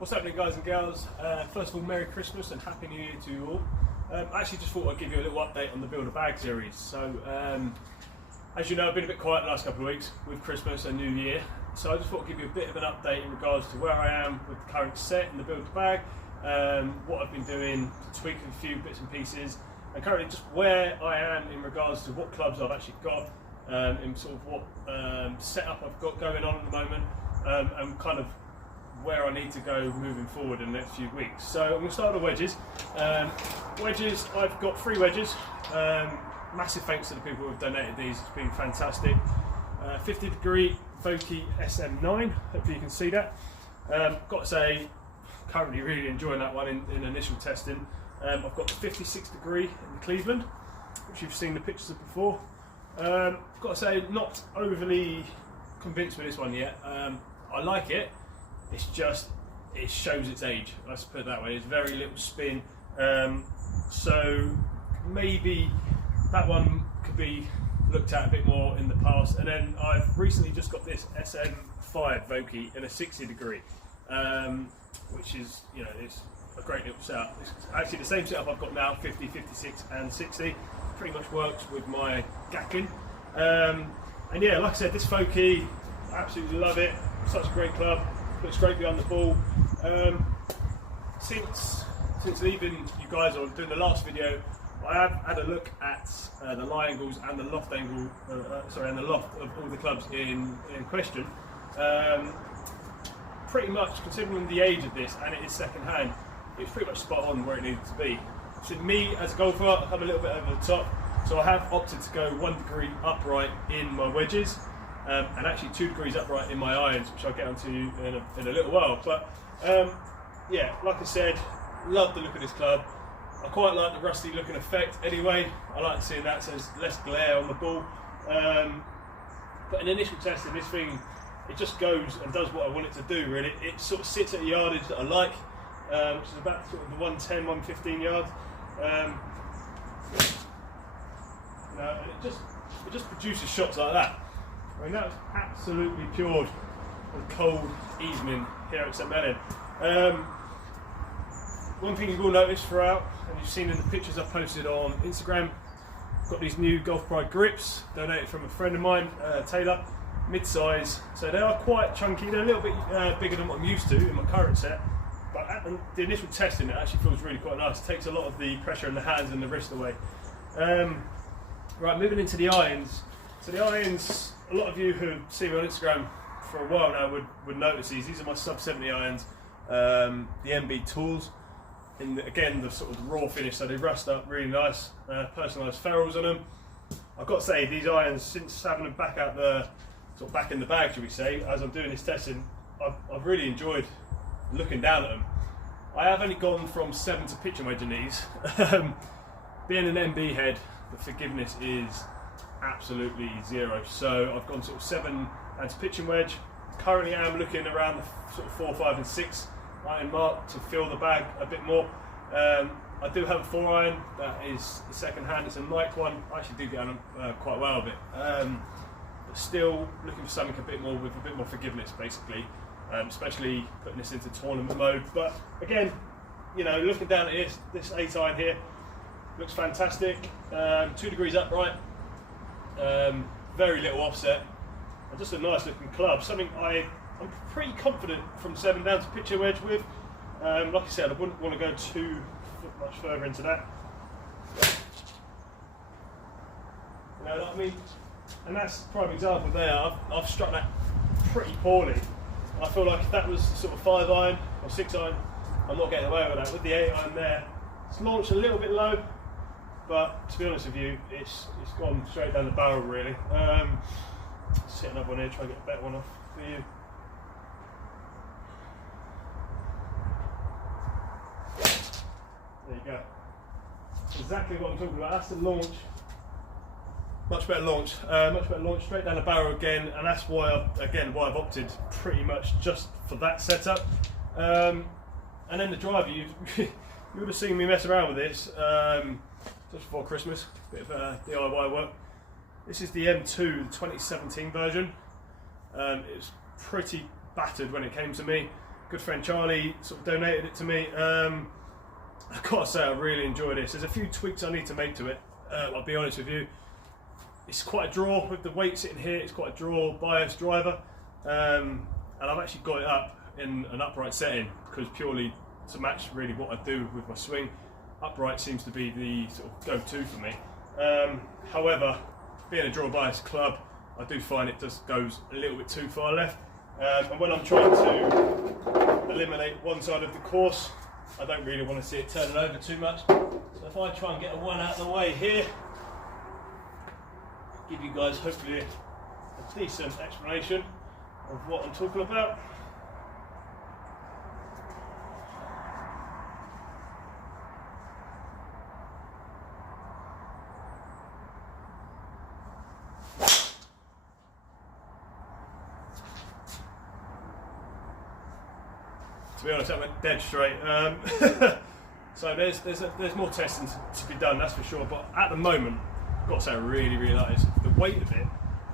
What's happening, guys and girls? First of all, Merry Christmas and Happy New Year to you all. I actually just thought I'd give you a little update on the Build a Bag series. So, as you know, I've been a bit quiet the last couple of weeks with Christmas and New Year. So I just thought I'd give you a bit of an update in regards to where I am with the current set in the Build a Bag, what I've been doing, tweaking a few bits and pieces, and currently just where I am in regards to what clubs I've actually got, and sort of what setup I've got going on at the moment, and kind of where I need to go moving forward in the next few weeks. So I'm going to start with the wedges. Wedges, I've got 3 wedges. Massive thanks to the people who have donated these, it's been fantastic. 50 degree Vokey SM9, hopefully you can see that. Got to say, currently really enjoying that one in initial testing. I've got the 56 degree in Cleveland, which you've seen the pictures of before. Got to say, not overly convinced with this one yet. I like it. It's just, it shows its age, let's put it that way. It's very little spin, so maybe that one could be looked at a bit more in the past. And then I've recently just got this SM5 Vokey in a 60 degree, which is, you know, it's a great little setup. It's actually the same setup I've got now, 50, 56 and 60. Pretty much works with my Gatlin. And yeah, like I said, this Vokey, I absolutely love it. Such a great club. Looks great behind the ball. Since leaving you guys or doing the last video, I have had a look at the lie angles and the loft angle, and the loft of all the clubs in question. Pretty much, considering the age of this and it is second hand, it's pretty much spot on where it needed to be. So me as a golfer, I'm a little bit over the top, so I have opted to go 1 degree upright in my wedges. And actually 2 degrees upright in my irons, which I'll get onto in a little while. But yeah, like I said, love the look of this club. I quite like the rusty looking effect anyway. I like seeing that, so there's less glare on the ball. But in initial testing, this thing, it just goes and does what I want it to do, really. It sort of sits at a yardage that I like, which is about sort of the 110, 115 yards. It just produces shots like that. I mean, that was absolutely pure and cold evening here at St Mellon. One thing you will notice throughout, and you've seen in the pictures I've posted on Instagram, I've got these new Golf Pride grips, donated from a friend of mine, Taylor, mid-size. So they are quite chunky, they're a little bit bigger than what I'm used to in my current set. But at the initial testing, it actually feels really quite nice. It takes a lot of the pressure in the hands and the wrist away. Right, moving into the irons. So the irons, a lot of you who see me on Instagram for a while now would notice these. These are my sub 70 irons, the MB tools. Again, the sort of raw finish, so they rust up really nice. Personalised ferrules on them. I've got to say, these irons, since having them back out the back in the bag, should we say, as I'm doing this testing, I've really enjoyed looking down at them. I have only gone from 7 to pitching wedge in these. Being an MB head, the forgiveness is absolutely 0. So I've gone sort of 7 and to pitching wedge. Currently I'm looking around the sort of 4, 5 and 6 iron mark to fill the bag a bit more. I do have a 4 iron that is the second hand. It's a Nike one. I actually do get on quite well with it. But still looking for something a bit more with a bit more forgiveness, basically, especially putting this into tournament mode. But again, you know, looking down at this 8 iron here looks fantastic. 2 degrees upright. Very little offset, and just a nice looking club. Something I'm pretty confident from 7 down to pitcher wedge with. Like I said, I wouldn't want to go too much further into that. You know what I mean? And that's a prime example there. I've struck that pretty poorly. I feel like if that was sort of 5 iron or 6 iron, I'm not getting away with that. With the 8 iron there, it's launched a little bit low. But to be honest with you, it's gone straight down the barrel, really. Setting up one here, try to get a better one off for you. There you go. That's exactly what I'm talking about. That's the launch. Much better launch. Straight down the barrel again, and that's why I've opted pretty much just for that setup. And then the driver, you would have seen me mess around with this. Just before Christmas, bit of DIY work. This is the M2, the 2017 version. It was pretty battered when it came to me. good friend Charlie sort of donated it to me. I've got to say I really enjoy this. There's a few tweaks I need to make to it. I'll be honest with you. It's quite a draw with the weight sitting here. It's quite a draw bias driver, and I've actually got it up in an upright setting because purely to match really what I do with my swing. Upright seems to be the sort of go-to for me. However, being a draw bias club, I do find it just goes a little bit too far left. And when I'm trying to eliminate one side of the course, I don't really want to see it turning over too much. So if I try and get a one out of the way here, give you guys hopefully a decent explanation of what I'm talking about. To be honest, I went dead straight. So there's more testing to be done, that's for sure. But at the moment, I've got to say I really like this. The weight of it,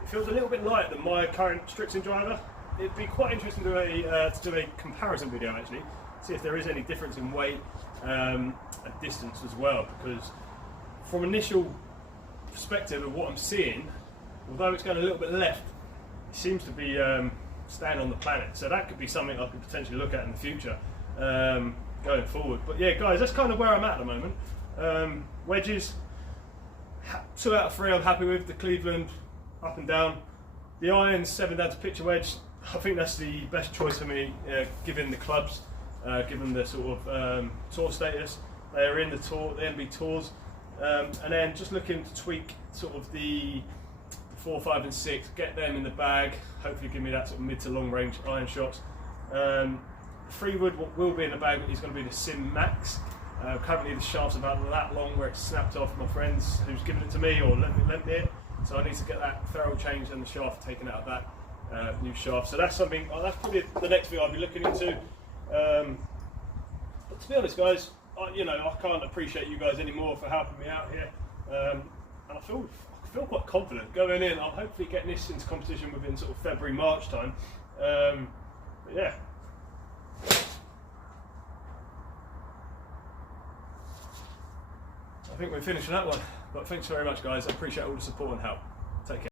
it feels a little bit lighter than my current Strixon driver. It'd be quite interesting to do a comparison video actually, see if there is any difference in weight and distance as well. Because from initial perspective of what I'm seeing, although it's going a little bit left, it seems to be staying on the planet, so that could be something I could potentially look at in the future going forward. But yeah guys, that's kind of where I'm at the moment. Wedges, 2 out of 3 I'm happy with. The Cleveland up and down, the irons 7 down to picture wedge, I think that's the best choice for me, given the clubs, given the sort of tour status. They are in the tour, the NB tours, and then just looking to tweak sort of the 4, 5 and 6, get them in the bag, hopefully give me that sort of mid to long range iron shots. Freewood, what will be in the bag is going to be the Sim Max. Currently the shaft's about that long where it's snapped off my friends who's given it to me or lent me it, so I need to get that ferrule changed and the shaft taken out of that new shaft. So that's something, that's probably the next thing I'll be looking into. But to be honest guys, I can't appreciate you guys anymore for helping me out here, and I feel quite confident going in. I'm hopefully getting this into competition within sort of February, March time. But yeah. I think we're finishing that one. But thanks very much guys, I appreciate all the support and help.